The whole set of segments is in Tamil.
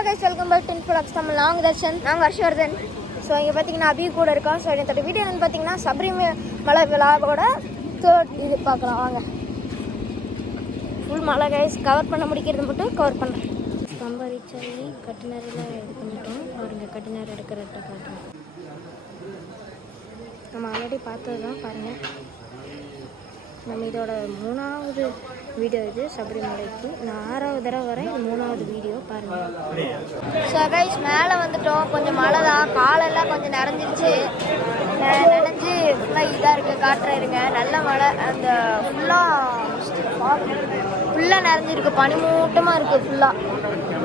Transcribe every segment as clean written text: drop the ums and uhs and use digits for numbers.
Hello guys, welcome back to இன்ஃபோலாக்ஸ் தமிழ். நாங்கள் தர்ஷன், நாங்கள் ஹர்ஷவர்தன். ஸோ இங்கே பார்த்தீங்கன்னா அபி கூட இருக்கோம். ஸோ என்னோட வீடியோ வந்து பார்த்தீங்கன்னா சபரிமலை விழாவோட தேர்ட் இது பார்க்கலாம் வாங்க. ஃபுல் மலை கைஸ், கவர் பண்ண முடிக்கிறது மட்டும் கவர் பண்ணுறேன். கம்பரிச்சாலி கட்டினரெல்லாம் இது பண்ணிட்டோம். பாருங்கள், கட்டினர் எடுக்கிறத காட்டுறோம். நம்ம ஆல்ரெடி பார்த்தது தான் பாருங்கள். நம்ம இதோட 3வது வீடியோ இது சபரிமலைக்கு. நான் 6வது தடவை வரேன், இது 3வது வீடியோ பாருங்கள். ஸோ கைஸ், மேலே வந்துட்டோம். கொஞ்சம் மழை தான், காலெல்லாம் கொஞ்சம் நிறைஞ்சிருச்சு. நினைஞ்சு ஃபுல்லாக இதாக இருக்குது, காட்டுறாருங்க. நல்ல மழை, அந்த ஃபுல்லாக நிறைஞ்சிருக்கு, பனிமூட்டமாக இருக்குது ஃபுல்லாக.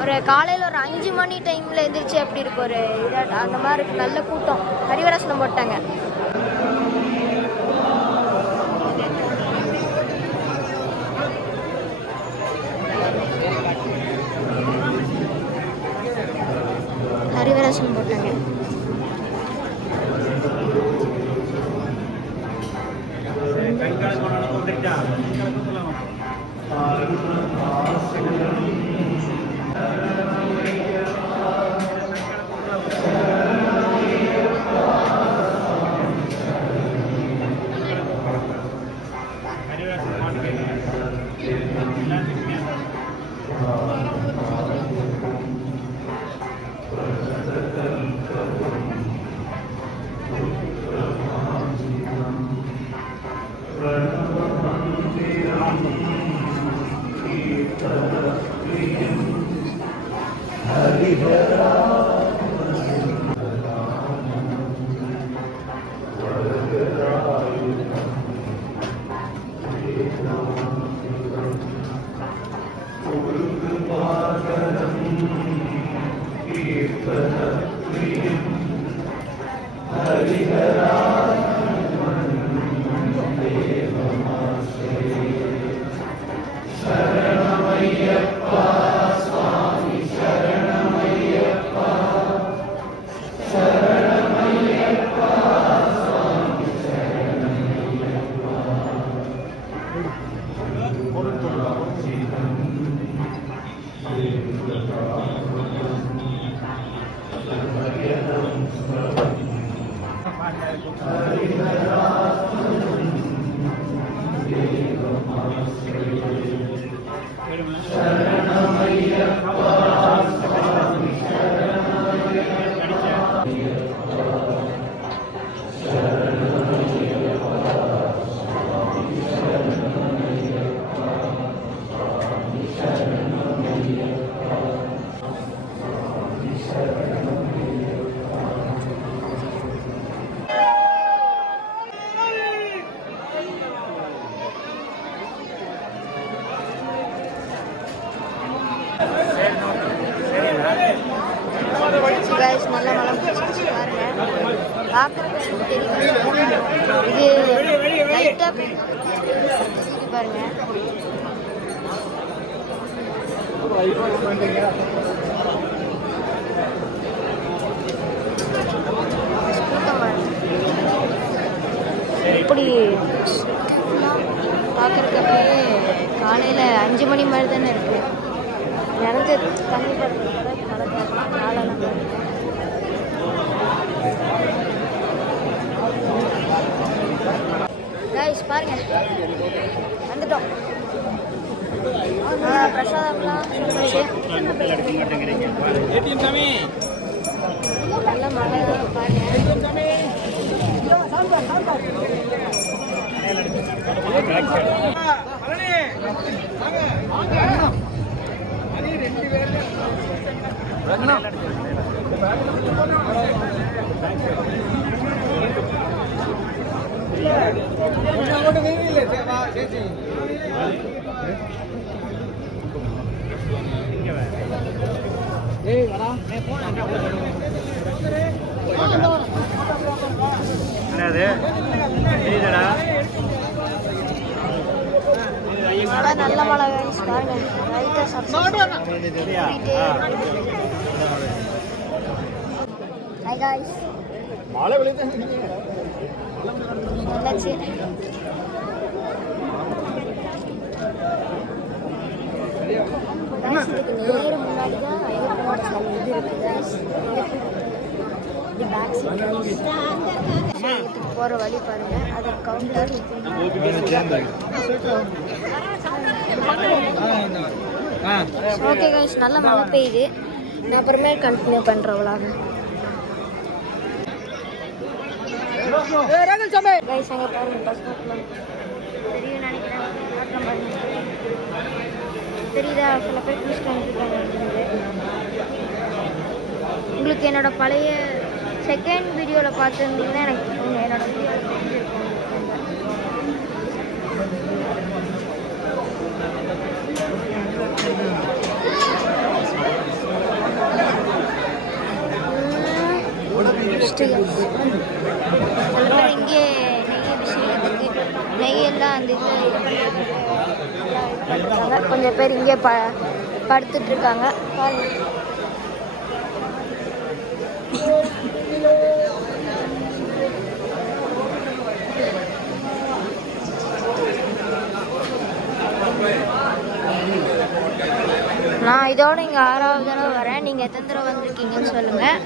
ஒரு காலையில் ஒரு 5 மணி டைமில் எழுந்திரிச்சு எப்படி இருக்கு, ஒரு இதாக அந்த மாதிரி இருக்குது. நல்ல கூட்டம், ஹரிவராசனம் போட்டாங்க. ஹரிவராசனம் போட்டாங்க. நல்ல மழை பாருங்க, பார்க்கறதுக்கு தெரியும். இது லைட்டாக பாருங்க. இப்படி பார்க்கறதுக்கு அப்படியே காலையில் 5 மணி மாதிரி தானே இருக்கு. நினைஞ்ச தண்ணி படுறது காலெல்லாம் கைஸ் பாருங்க, வந்துட்டோம். பிரசாதம்லாம் நல்ல மழை பாருங்க. நல்ல மழை ஹாய் காய்ஸ், மழை விழுது நல்லாச்சு. guys, இதுக்கு நேர முன்னாடி தான் ஐயப்பனோட சிலை இது இருக்கு guys. இது பேக் சீட் இதுக்கு போகிற வழி பாருங்க. அது கவுண்டர். ஓகே கைஸ், நல்லா மழை பெய்யுது. நான் அப்புறமே கண்டினியூ பண்ணுறேன் விளாக. கைஸ் அங்கே பாருங்க, பஸ் தெரியும் நினைக்கிறேன். தெரியுதா? சில பேர் குளிச்சுட்டு உங்களுக்கு என்னோட பழைய செகண்ட் வீடியோவில் பார்த்துருந்தீங்கன்னா எனக்கு என்னோட வீடியோவில் தெரிஞ்சிருக்கும். இங்கே நெய் அபிஷேகத்துக்கு நெய்யெல்லாம் அந்த இது கொஞ்சம் பேர் இங்கே படுத்துட்டு இருக்காங்க. நான் இதோட இங்கே 6வது தடவை வரேன். நீங்கள் எத்தனை தடவை வந்திருக்கீங்கன்னு சொல்லுங்கள்.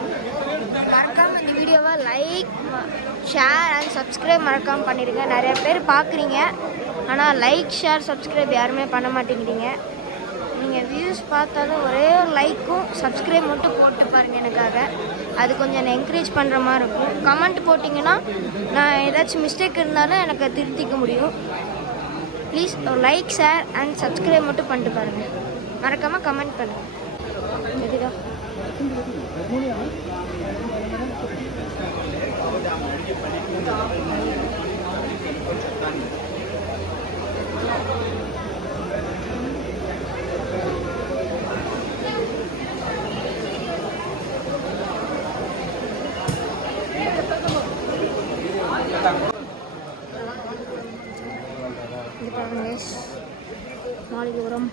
மறக்காமல் இந்த வீடியோவை லைக், ஷேர் அண்ட் சப்ஸ்கிரைப் மறக்காமல் பண்ணிடுங்க. நிறைய பேர் பார்க்குறீங்க, ஆனால் லைக், ஷேர், சப்ஸ்கிரைப் யாருமே பண்ண மாட்டேங்கிறீங்க. நீங்கள் வியூஸ் பார்த்தாலும் ஒரே ஒரு லைக்கும் சப்ஸ்கிரைப் மட்டும் போட்டு பாருங்கள் எனக்காக. அது கொஞ்சம் என்னை என்கரேஜ் பண்ணுற மாதிரி இருக்கும். கமெண்ட் போட்டிங்கன்னா நான் ஏதாச்சும் மிஸ்டேக் இருந்தாலும் எனக்கு திருத்திக்க முடியும். ப்ளீஸ் ஒரு லைக், ஷேர் அண்ட் சப்ஸ்கிரைப் மட்டும் பண்ணிட்டு பாருங்கள். மறக்காமல் கமெண்ட் பண்ணுங்கள். எதுதான் இது பாருங்க மாளிகைபுரம்.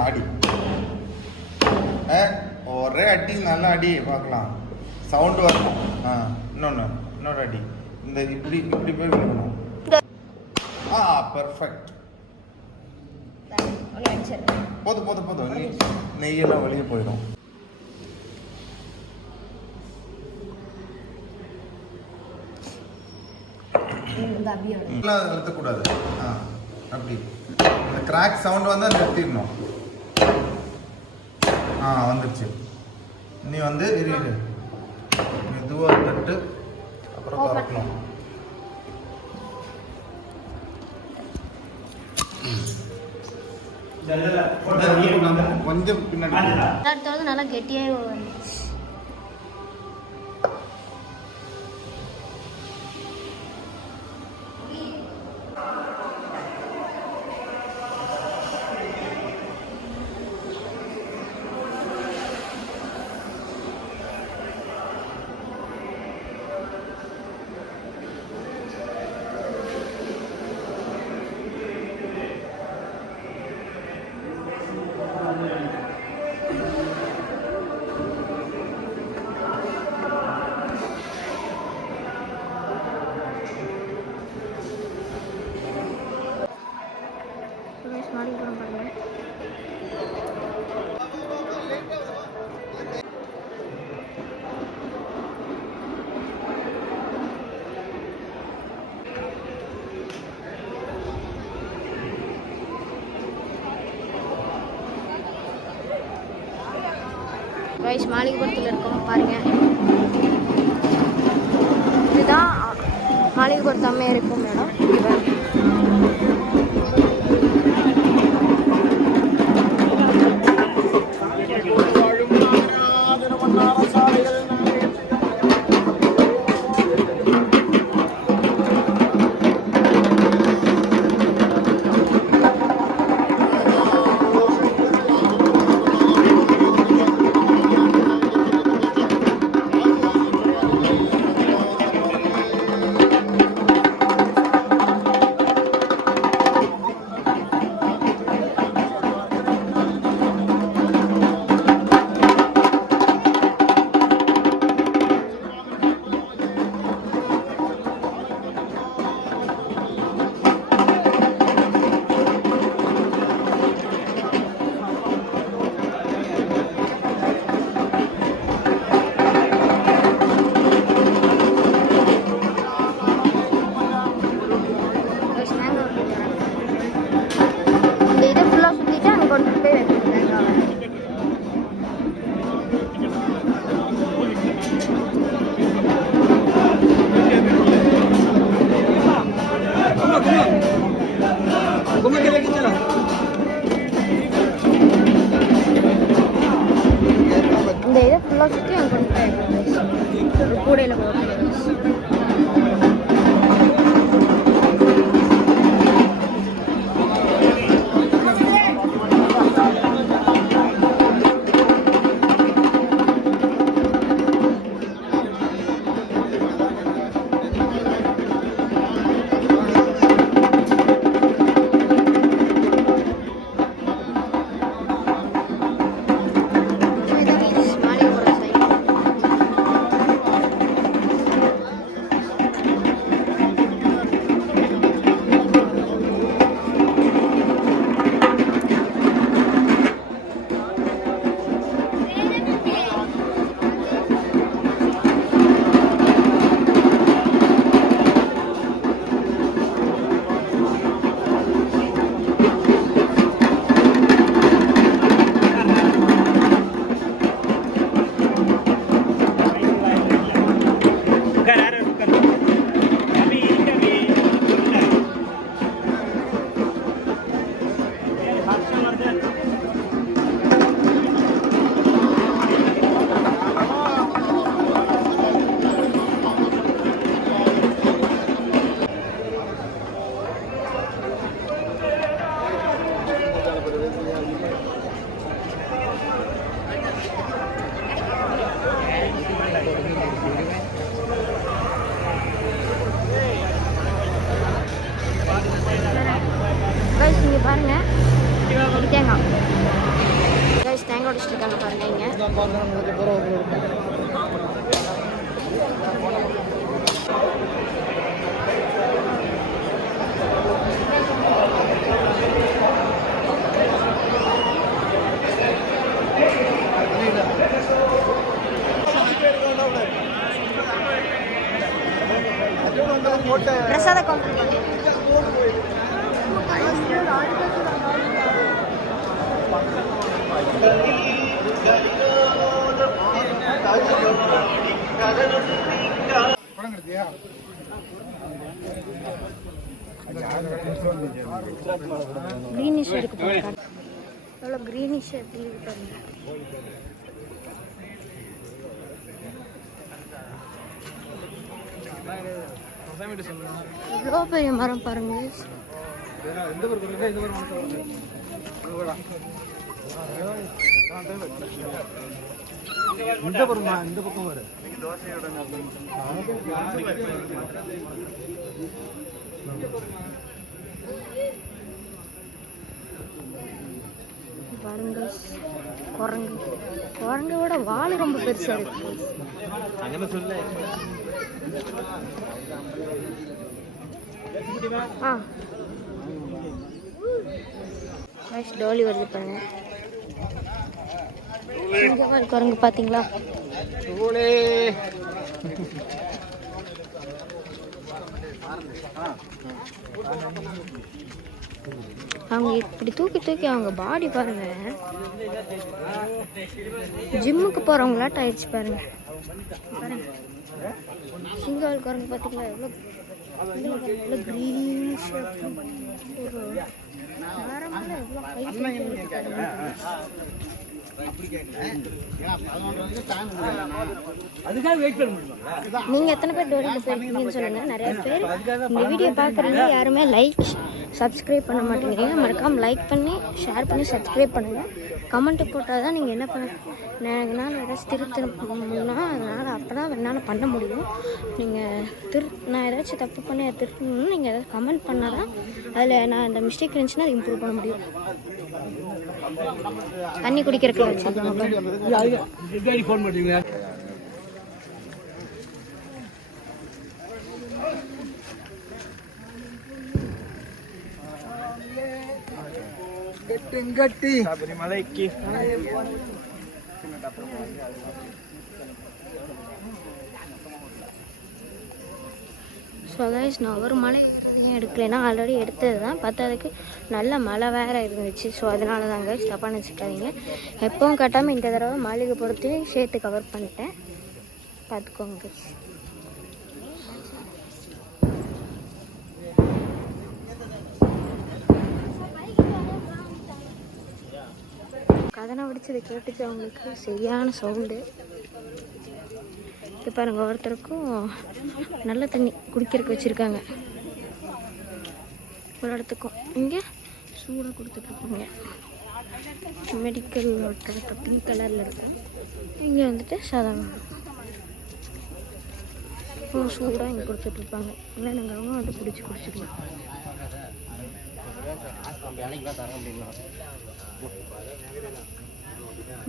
அடி ஒரே அடி, நல்ல அடி பார்க்கலாம். சவுண்டு வரணும். இன்னொரு அடி. இந்த இப்படி இப்படி போய் விழுகணும். பெர்ஃபெக்ட். போதும். நெய்யெல்லாம் வெளியே போயிடும். நிறுத்தக்கூடாது. அப்படி இந்த கிராக் சவுண்ட் வந்தால் நிறுத்திடணும். வந்துடுச்சு. நீ வந்து இரு மெதுவாக தட்டு, அப்புறம் திறக்கணும். கொஞ்சம் பின்னாடி நல்லா கெட்டியாக வந்துச்சு. மாளிகைபுரம் பாருங்க. ரைஸ் மாளிகைபுரத்தில் இருக்கோம் பாருங்க. இதுதான் மாளிகைபுரத்து அம்மையாக இருக்கும் மேடம். ஃபுல்லாக சுற்றி அங்கே கொண்டு போயிருக்கோம் ஒரு கூடையில் போகிறோம். இங்கே பாருங்க தேங்காய் கைஸ் தேங்காய் உடைச்சிட்டு இருக்காங்க பாருங்க இங்கே. பிரசாத கவுண்டர் கிரீனிஷ் இருக்கு பாருங்க, எவ்வளோ கிரீனிஷ் எப்படி இருக்கு பாருங்க. எவ்வளோ பெரிய மரம் பாருங்க. இந்த பக்கம் வர பாருங்க குரங்கு, குரங்கோட வால் ரொம்ப பெருசா இருக்கு. டோலி வருது பாருங்க. குரங்கு பாத்தீங்களா? அவங்க இப்படி தூக்கி தூக்கி அவங்க பாடி பாருங்க, ஜிம்முக்கு போறவங்களாட்ட ஆயிடுச்சு பாருங்க. பாருங்க சிங்கால் குரங்கு பாத்தீங்களா? எவ்வளோ கிரீனிஷ் நீங்க எத்தனை பேர் டோரியில் போயிருக்கீங்கன்னு சொல்லுங்க. நிறைய பேர் இந்த வீடியோ பார்க்குறீங்க, யாருமே லைக் சப்ஸ்கிரைப் பண்ண மாட்டேங்கிறீங்க. மறக்காமல் லைக் பண்ணி ஷேர் பண்ணி சப்ஸ்கிரைப் பண்ணுங்கள். கமெண்ட்டு போட்டால் தான் நீங்கள் என்ன என்னால் ஏதாச்சும் திருத்தணும்னா அதனால் அப்போ தான் என்னால் பண்ண முடியும். நீங்கள் நான் ஏதாச்சும் தப்பு பண்ணி அதை திருத்தணும்னு நீங்கள் ஏதாச்சும் கமெண்ட் பண்ணால் தான் அதில் நான் அந்த மிஸ்டேக் இருந்துச்சுன்னா அதை இம்ப்ரூவ் பண்ண முடியும். தண்ணி குடிக்கிறதுக்கு ஃபோன் பண்ணுறீங்க. கட்டி சபரிமலைக்கு ஸோ கைஸ் நான் ஒரு மலை எடுக்கலைன்னா ஆல்ரெடி எடுத்தது தான், பத்தாவதுக்கு நல்ல மழை வேறு இருந்துச்சு. ஸோ அதனால தான் கைஸ் தப்பாக நினச்சிக்காதீங்க. எப்பவும் கட்டாமல் இந்த தடவை மாளிகை பொறுத்தையும் சேர்த்து கவர் பண்ணிட்டேன், பார்த்துக்கோங்க கைஸ். கதனை பிடிச்சதை கேட்டுச்சு அவங்களுக்கு சரியான சவுண்டு. இது பாருங்க, ஒருத்தருக்கும் நல்ல தண்ணி குடிக்கிறதுக்கு வச்சுருக்காங்க. ஒரு இடத்துக்கும் இங்கே சூடாக கொடுத்துட்ருக்காங்க. மெடிக்கல் வாட்டர் பிங்க் கலரில் இருக்கும். இங்கே வந்துட்டு சாதாரண சூடாக இங்கே கொடுத்துட்ருப்பாங்க. வேணுங்கிறவங்க வந்து பிடிச்சி குடிச்சிக்கலாம்.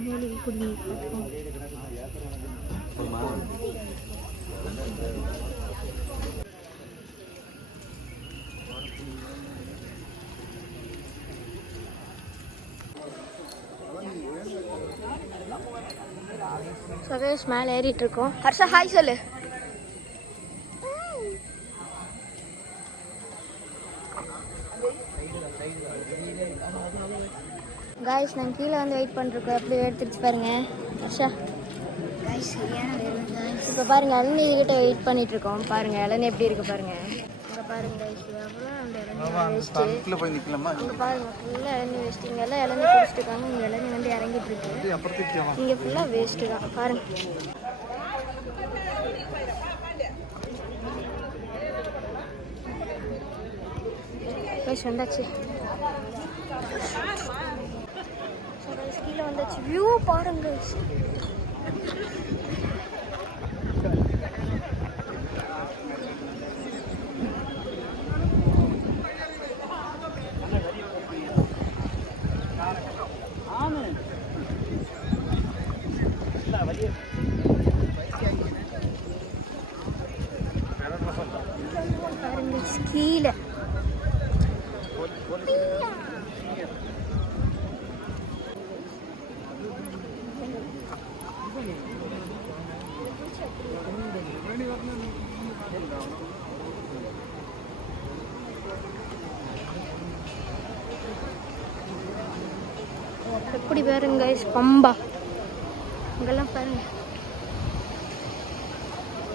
மூலிகை குடிநீர் பார்ப்போம். சவேஸ் மேலே ஏறிட்டு இருக்கோம். ஹர்ஷா ஹாய் சொல்லு. காய்ஸ் நாங்கள் கீழே வந்து வெயிட் பண்ணிருக்கோம். எப்படி எடுத்துருச்சு பாருங்க ஹர்ஷா. இப்போ பாருங்க இளநீ கிட்ட வெயிட் பண்ணிட்டு இருக்கோம். பாருங்க இளநீ எப்படி இருக்கு பாருங்க. அங்கே பாருங்க காய்ஸ் எவ்வளோ அந்த இளநீ வேஸ்ட்டு. அங்கே பாருங்க ஃபுல்லாக இளநீ வேஸ்ட்டு. இங்கே எல்லாம் இளநீ குடிச்சிட்டு இருக்காங்க. இங்கே இளநீ வந்து இறங்கிட்டு இருக்கு. இங்கே ஃபுல்லாக வேஸ்ட்டு தான் பாருங்க. காய்ஸ் வந்தாச்சு. கீழே வந்தாச்சு. வியூ பாருங்க. பாருங்க கீழே எப்படி பாருங்க பம்பா. இங்கெல்லாம் பாருங்க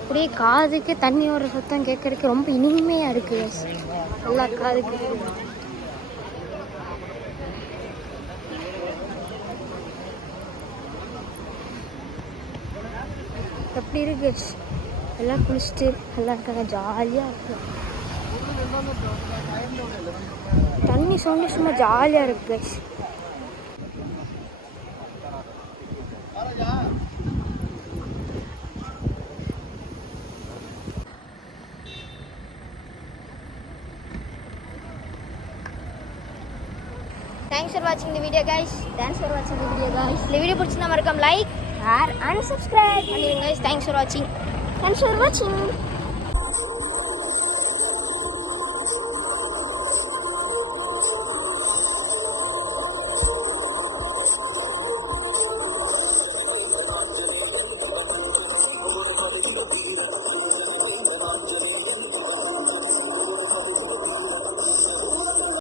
அப்படியே காதுக்கு தண்ணி வர சத்தம் கேட்கறதுக்கு ரொம்ப இனிமையா இருக்கு. எல்லா காதுக்கு எப்படி இருக்கு. எல்லாம் குளிச்சுட்டு எல்லாம் இருக்காங்க. ஜாலியாக இருக்கு. தண்ணி சவுண்டு சும்மா ஜாலியாக இருக்கு. Thanks for watching the video guys. இந்த வீடியோ பிடிச்சிருந்தா மறக்காம லைக், ஷேர் and subscribe பண்ணிடுங்க guys. Thanks for watching.